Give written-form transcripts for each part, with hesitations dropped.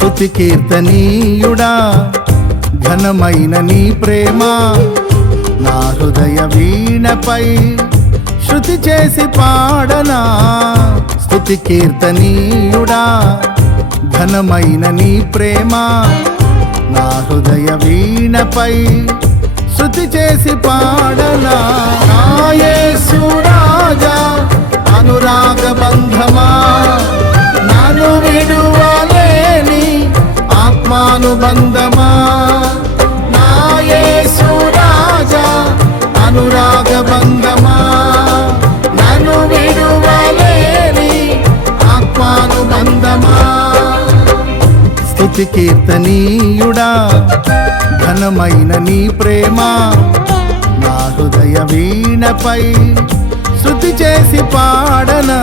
స్తుతి కీర్తనీయుడా ఘనమైన నీ ప్రేమ నా హృదయ వీణపై శృతి చేసి పాడనా. స్తుతి కీర్తనీయుడా ఘనమైన నీ ప్రేమ నా హృదయ వీణపై శృతి చేసి పాడనా. నా యేసు రాజా అనురాగ బంధమా నన్ను విడువలేని ఆత్మానుబంధమా. నా యేసు రాజా అనురాగ బంధమా నన్ను విడువలేని ఆత్మానుబంధమా. స్తుతి కీర్తనీయుడా ఘనమైన నీ ప్రేమ నా హృదయ వీణపై శృతి చేసి పాడనా.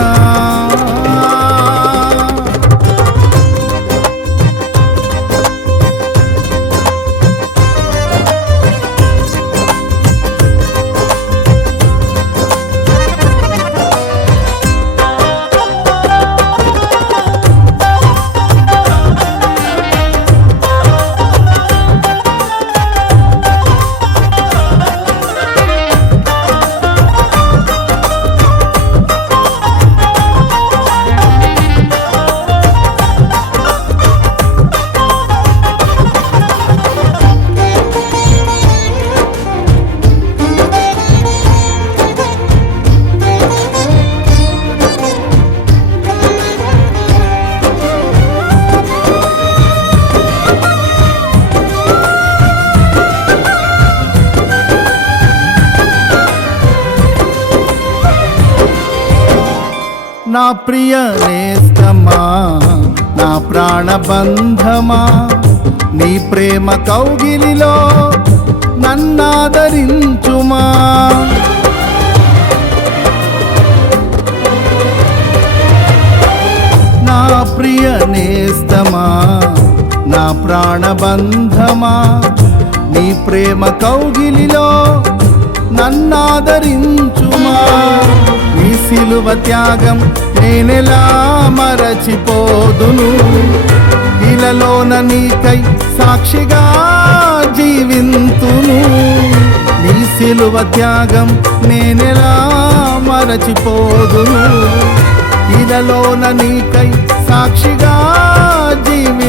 నా ప్రియ నేస్తమా నా ప్రాణబంధమా నీ ప్రేమ కౌగిలిలో నన్నాదరించుమా. నా ప్రియ నేస్తమా నా ప్రాణబంధమా నీ ప్రేమ కౌగిలిలో నన్నాదరించుమా. నీ సిలువ త్యాగం నేనెలా మరచిపోదును, ఇలలోన నీకై సాక్షిగా జీవింతును. నీ సిలువ త్యాగం నేనెలా మరచిపోదును, ఇలలోన నీకై సాక్షిగా జీవి